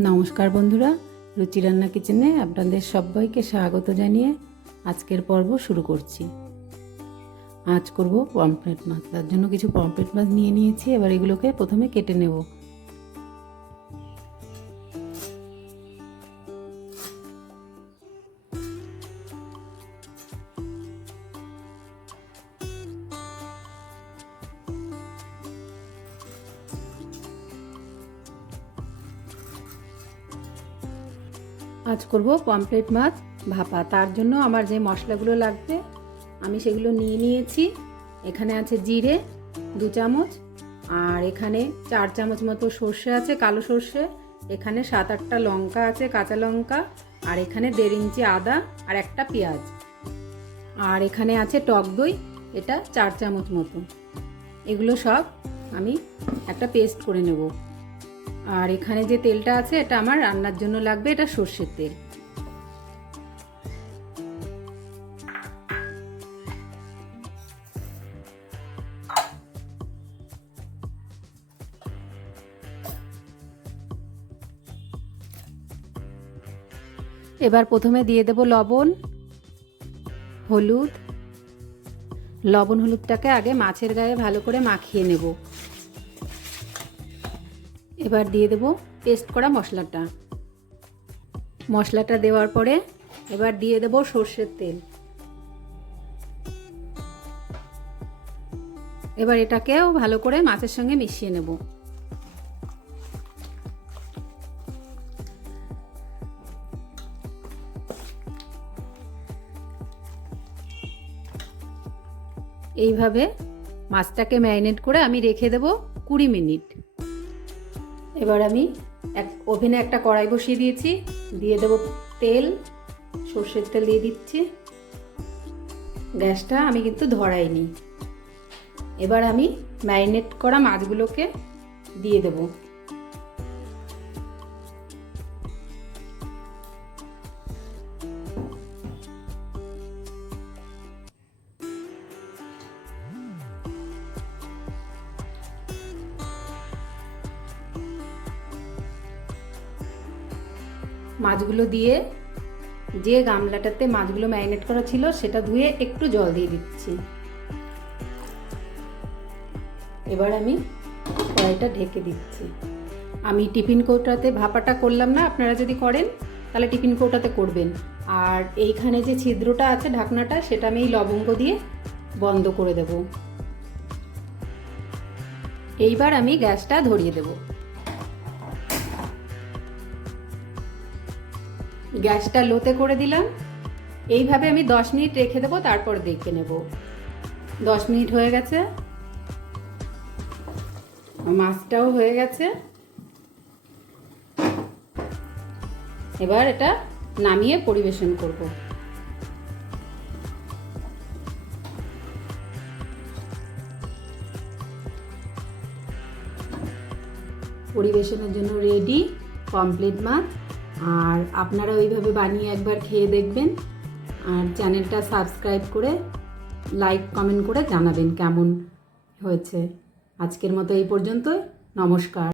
নমস্কার বন্ধুরা রুচি রান্না কিচেনে আপনাদের সবাইকে স্বাগত জানিয়ে আজকের পর্ব শুরু করছি। আজ করব পমফ্রেট মাছ। তার জন্য কিছু পমফ্রেট মাছ নিয়ে নিয়েছি। এবার এগুলোকে প্রথমে কেটে নেব। আজ করব পমফ্রেট মাছ ভাপা। তার জন্য আমার যে মশলাগুলো লাগবে, আমি সেগুলো নিয়ে নিয়েছি। এখানে আছে জিরে দু চামচ, আর এখানে চার চামচ মতো সর্ষে আছে, কালো সর্ষে। এখানে সাত আটটা লঙ্কা আছে, কাঁচা লঙ্কা, আর এখানে দেড় ইঞ্চি আদা আর একটা পেঁয়াজ। আর এখানে আছে টক দই, এটা চার চামচ মতো। এগুলো সব আমি একটা পেস্ট করে নেব। আর এখানে যে তেলটা আছে, এটা আমার রান্নার জন্য লাগবে, এটা সর্ষের তেল। এবার প্রথমে দিয়ে দেব লবণ, হলুদ। লবণ হলুদটাকে আগে মাছের গায়ে ভালো করে মাখিয়ে নেব। এবার দিয়ে দেব পেস্ট করা মশলাটা। মশলাটা দেওয়ার পরে এবার দিয়ে দেব সর্ষের তেল। এবার এটাকেও ভালো করে মাছের সঙ্গে মিশিয়ে নেব। এইভাবে মাছটাকে ম্যারিনেট করে আমি রেখে দেব কুড়ি মিনিট। এবার আমি এক ওভেনে একটা কড়াই বসিয়ে দিয়েছি। দিয়ে দেবো তেল, সর্ষের তেল দিয়ে দিচ্ছি। গ্যাসটা আমি কিন্তু ধরাইনি। এবার আমি ম্যারিনেট করা মাছগুলোকে দিয়ে দেবো। মাছগুলো দিয়ে যে গামলাটাতে মাছগুলো ম্যারিনেট করা ছিল সেটা ধুয়ে একটু জল দিয়ে দিচ্ছি। এবার আমি কড়াইটা ঢেকে দিচ্ছি। আমি টিফিন কৌটাতে ভাপাটা করলাম না, আপনারা যদি করেন তাহলে টিফিন কৌটাতে করবেন। আর এইখানে যে ছিদ্রটা আছে ঢাকনাটা, সেটা আমি এই লবঙ্গ দিয়ে বন্ধ করে দেব। এইবার আমি গ্যাসটা ধরিয়ে দেবো। গ্যাসটা লোতে করে দিলাম। এইভাবে আমি দশ মিনিট রেখে দেবো, তারপর দেখে নেব। দশ মিনিট হয়ে গেছে। মাছটাও হয়ে গেছে। এবার এটা নামিয়ে পরিবেশন করব। পরিবেশনের জন্য রেডি কমপ্লিট মাছ। আর আপনারা ওইভাবে বানিয়ে একবার খেয়ে দেখবেন। আর চ্যানেলটা সাবস্ক্রাইব করে লাইক, কমেন্ট করে জানাবেন কেমন হয়েছে। আজকের মতো এই পর্যন্ত নমস্কার।